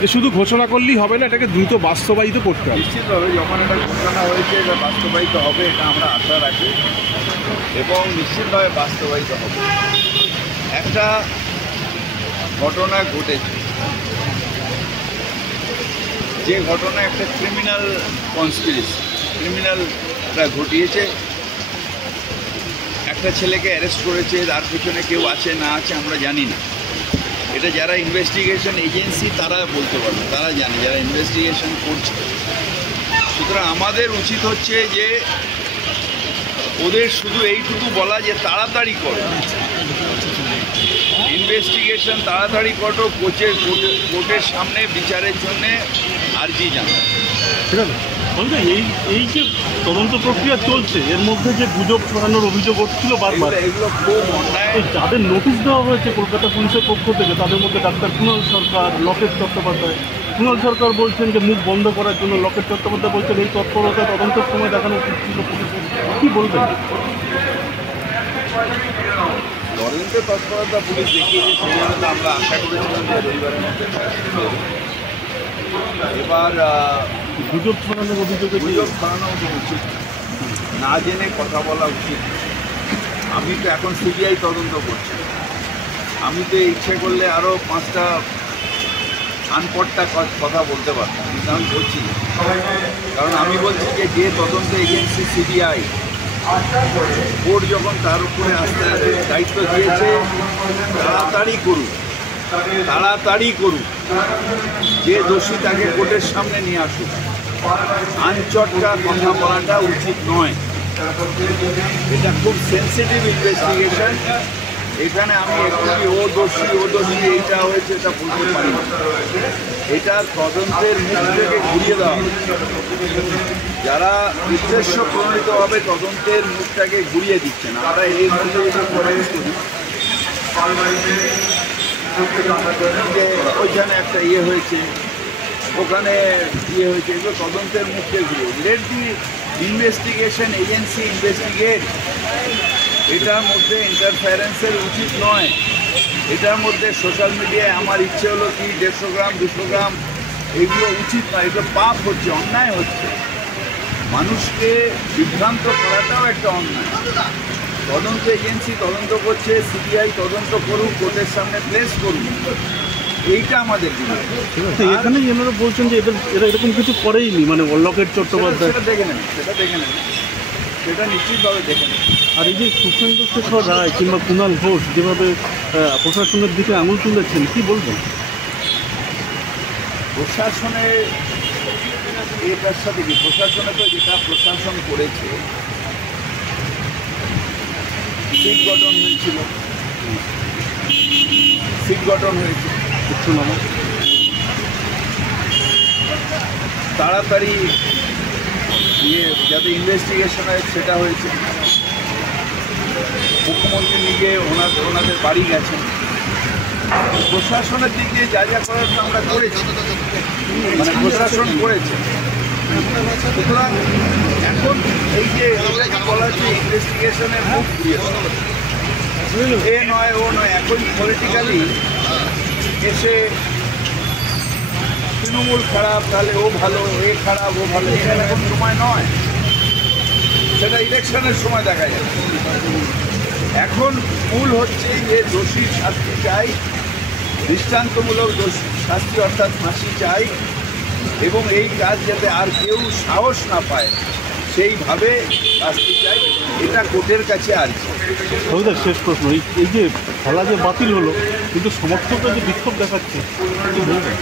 যে শুধু ঘোষণা করলেই হবে না, এটাকে দ্রুত বাস্তবায়িত করতে হবে। নিশ্চিতভাবে যখন এটা ঘোষণা হয়েছে এটা বাস্তবায়িত হবে, এটা আমরা আশা রাখি এবং নিশ্চিতভাবে বাস্তবায়িত হবে। একটা ঘটনা ঘটেছে, যে ঘটনা একটা ক্রিমিনাল কনস্পিরেসি, ক্রিমিনালরা ঘটিয়েছে, একটা ছেলেকে অ্যারেস্ট করেছে, তার পিছনে কেউ আছে না আছে আমরা জানি না, এটা যারা ইনভেস্টিগেশন এজেন্সি তারা বলতে পারবে, তারা জানে যারা ইনভেস্টিগেশন করছে। সুতরাং আমাদের উচিত হচ্ছে যে ওদের শুধু এইটুকু বলা যে তাড়াতাড়ি করো, ইনভেস্টিগেশন তাড়াতাড়ি করো, কোর্টের সামনে বিচারের জন্যে আর্জি জানাও। ঠিক আছে, বলতে এই যে তদন্ত প্রক্রিয়া চলছে, এর মধ্যে যে গুজব ছড়ানোর অভিযোগ উঠছিল বারবার, এগুলো খুব অন্যায়। যাদের নোটিশ দেওয়া হয়েছে কলকাতা পুলিশের পক্ষ থেকে, তাদের মধ্যে ডাক্তার কুণাল সরকার, লকেট চট্টোপাধ্যায়। কুণাল সরকার বলছেন যে মুখ বন্ধ করার জন্য, লকেট চট্টোপাধ্যায় বলছেন এই তৎপরতা তদন্তের সময় দেখানো উচিত ছিল পুলিশের। কী বলবেন? তদন্তে তৎপরতা পুলিশ দেখিয়েছে, সেই জন্য তো আমরা আশা করেছিলাম যে রবিবারের মধ্যে। এবার গুজব ছড়ানোর অভিযোগে গুজব ছড়ানো উচিত, না জেনে কথা বলা উচিত। আমি তো এখন সিবিআই তদন্ত করছি, আমি তো ইচ্ছে করলে আরও 5টা আনপটটা কথা বলতে পারতাম, কিন্তু আমি বলছি না। কারণ আমি বলছি যে তদন্ত এজেন্সি সিবিআই, কোর্ট যখন তার উপরে আস্তে আস্তে দায়িত্ব দিয়েছে, তাড়াতাড়ি করুক, যে দোষী তাকে কোর্টের সামনে নিয়ে আসুক। আনচটকা কথা বলাটা উচিত নয়, এটা খুব সেন্সিটিভ ইনভেস্টিগেশন। এখানে আমি একটু ও দোষী এইটা হয়েছে এটা বলতে পারি না। এটা তদন্তের মুখ থেকে ঘুরিয়ে দেওয়া হচ্ছে, যারা উদ্দেশ্য প্রণীতভাবে তদন্তের মুখটাকে ঘুরিয়ে দিচ্ছেন। আমরা এর মধ্যে যেটা প্রবেশ করি যে ওইখানে একটা হয়েছে, ওখানে হয়েছে, এগুলো তদন্তের মুখকে ঘুরিয়ে। লেট দি ইনভেস্টিগেশন এজেন্সি ইনভেস্টিগেট। এটার মধ্যে ইন্টারফারেন্সের উচিত নয়। এটার মধ্যে সোশ্যাল মিডিয়ায় আমার ইচ্ছে হলো কি 150 গ্রাম 200 গ্রাম, এগুলো উচিত নয়। এটা পাপ হচ্ছে, অন্যায় হচ্ছে, মানুষকে বিভ্রান্ত করাটাও একটা অন্যায়। তদন্ত এজেন্সি তদন্ত করছে, সিবিআই তদন্ত করুক, কোর্টের সামনে প্লেস করুক, এইটা আমাদের দিকে। এখানে এনারা বলছেন যে এরা এরকম কিছু করেইনি, মানে লকেট চট্টোপাধ্যায়। সেটা দেখে নেন, সেটা নিশ্চিতভাবে দেখে নেন। আর এই যে সুখেন্দু শেখর রায় কিংবা কুণাল ঘোষ যেভাবে প্রশাসনের দিকে আঙুল তুলেছেন, কি বলবেন? প্রশাসনের এটার সাথে কি, প্রশাসনে তো যেটা প্রশাসন করেছে, সিট গঠন হয়েছে, কিছু না, তাড়াতাড়ি যাতে ইনভেস্টিগেশন হয় সেটা হয়েছে। মুখ্যমন্ত্রী নিজে ওনাদের বাড়ি গেছেন। প্রশাসনের দিক দিয়ে যা যা করার আমরা করেছি, মানে প্রশাসন করেছে। সুতরাং এখন এই যে বলা হচ্ছে ইনভেস্টিগেশনের মুখ দিয়ে এ নয় ও নয়, এখন পলিটিক্যালি এসে তৃণমূল খারাপ তাহলে ও ভালো, এ খারাপ ও ভালো, এখানে এখন সময় নয়, সেটা ইলেকশনের সময় দেখা যায়। এখন মূল হচ্ছে যে দোষীর শাস্তি চাই, দৃষ্টান্তমূলক শাস্তি অর্থাৎ ফাঁসি চাই, এবং এই কাজ যাতে আর কেউ সাহস না পায় সেইভাবে শাস্তি চাই, এটা কোর্টের কাছে আর কি। শেষ প্রশ্ন, এই যে খেলা যে বাতিল হলো, কিন্তু সমর্থকরা যে বিক্ষোভ দেখাচ্ছে, কি বলবেন?